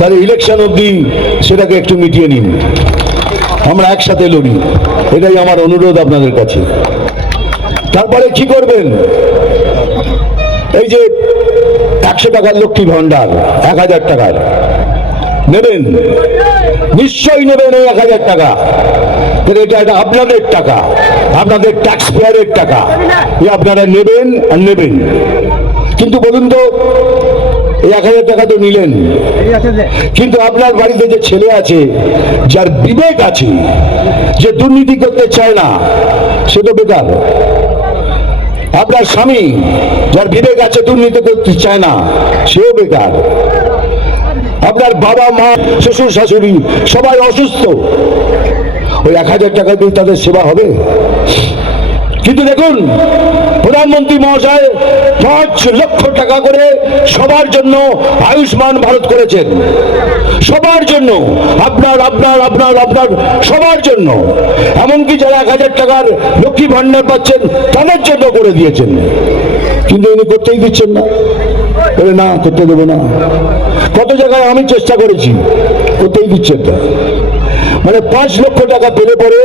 তাহলে ইলেকশন অবধি সেটাকে একটু মিটিয়ে নিন, আমরা একসাথে লড়ি, এটাই আমার অনুরোধ আপনাদের কাছে। তারপরে কি করবেন? এই যে 100 টাকার লক্ষ্মী ভান্ডার 1000 টাকার নেবেন, নিশ্চয়ই নেবেন এই 1000 টাকা। এটা আপনাদের টাকা, আপনাদের ট্যাক্স পেয়ারের টাকা, আপনারা নেবেন আর নেবেন। কিন্তু বলুন তো, এই 1000 টাকা তো নিলেন, কিন্তু আপনার বাড়িতে যে ছেলে আছে, যার বিবেক আছে, যে দুর্নীতি করতে চায় না, সে তো বেকার। আপনার স্বামী যার বিবেক আছে, দুর্নীতি করতে চায় না, সেও বেকার। আপনার বাবা মা শ্বশুর শাশুড়ি সবাই অসুস্থ, ওই 1000 টাকা দিয়ে তাদের সেবা হবে? কিন্তু দেখুন, প্রধানমন্ত্রী মহাশয় 5 লক্ষ টাকা করে সবার জন্য আয়ুষ্মান ভারত করেছেন, সবার জন্য, আপনার আপনার আপনার আপনার সবার জন্য। এমনকি যারা 1000 টাকার লক্ষ্মী ভান্ডার পাচ্ছেন তাদের জন্য করে দিয়েছেন, কিন্তু উনি করতেই দিচ্ছেন না। বলে না, করতে দেবো না। কত জায়গায় আমি চেষ্টা করেছি, করতেই দিচ্ছেন না। মানে 5 লক্ষ টাকা পেলে পরে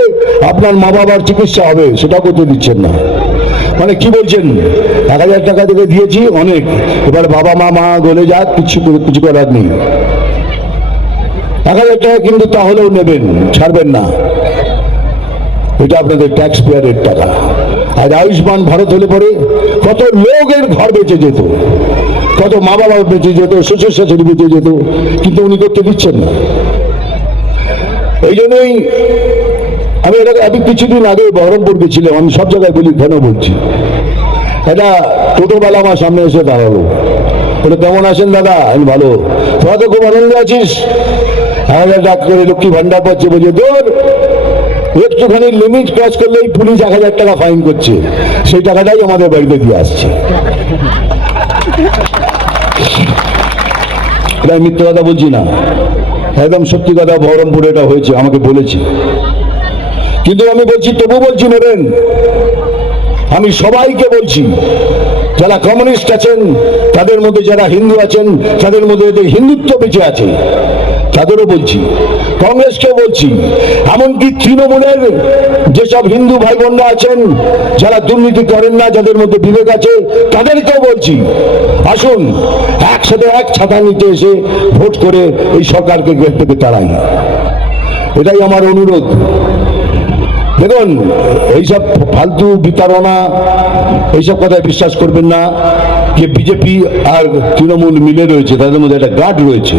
আপনার মা বাবার চিকিৎসা হবে, সেটা করতে দিচ্ছেন না। মানে কি বলছেন, 1000 টাকা থেকে দিয়েছি অনেক, এবার বাবা মা গলে যাক, কিছু করার নেই। 1000 টাকা কিন্তু তাহলেও নেবেন, ছাড়বেন না। এটা আপনাদের ট্যাক্স পেয়ারের টাকা। আর আয়ুষ্মান ভারত হলে পরে কত লোকের ঘর বেঁচে যেত, কত মা বাবা বেঁচে যেত, শ্বশুর শাশুড়ি বেঁচে যেত, কিন্তু উনি করতে দিচ্ছেন না। এই জন্যই আমি কিছুদিন আগে বহরমপুর গেছিলাম, আমি সব জায়গায় বলি, কেন বলছি, এটা টোটোবেলা আমার সামনে এসে দাঁড়ালো, বলে কেমন আছেন দাদা? আমি ভালো। তোরা তো খুব আনন্দ আছিস, 1000 টাকা করে লক্ষ্মী ভান্ডার পাচ্ছে। বলছে দূর, একটুখানি লিমিট ক্রস করলেই পুলিশ 1000 টাকা ফাইন করছে, সেই টাকাটাই আমাদের বাড়িতে দিয়ে আসছে। এটা মিথ্যে কথা বলছি না, একদম সত্যি কথা। বহরমপুরে এটা হয়েছে, আমাকে বলেছে। কিন্তু আমি বলছি, তবু বলছি নেবেন। আমি সবাইকে বলছি, যারা কমিউনিস্ট আছেন, তাদের মধ্যে যারা হিন্দু আছেন, তাদের মধ্যে হিন্দুত্ব বেঁচে আছে, তাদেরও বলছি, কংগ্রেসকেও বলছি, এমনকি তৃণমূলের যেসব হিন্দু ভাই বোনরা আছেন, যারা দুর্নীতি করেন না, যাদের মধ্যে বিবেক আছে, তাদেরকেও বলছি, আসুন একসাথে এক ছাতা নিতে এসে ভোট করে এই সরকারকে গেট থেকে তাড়াই। এটাই আমার অনুরোধ। দেখুন, এইসব ফালতু বিতাড়না, এইসব কথায় বিশ্বাস করবেন না। যে বিজেপি আর তৃণমূল মিলে রয়েছে, তাদের মধ্যে একটা গাঢ় রয়েছে।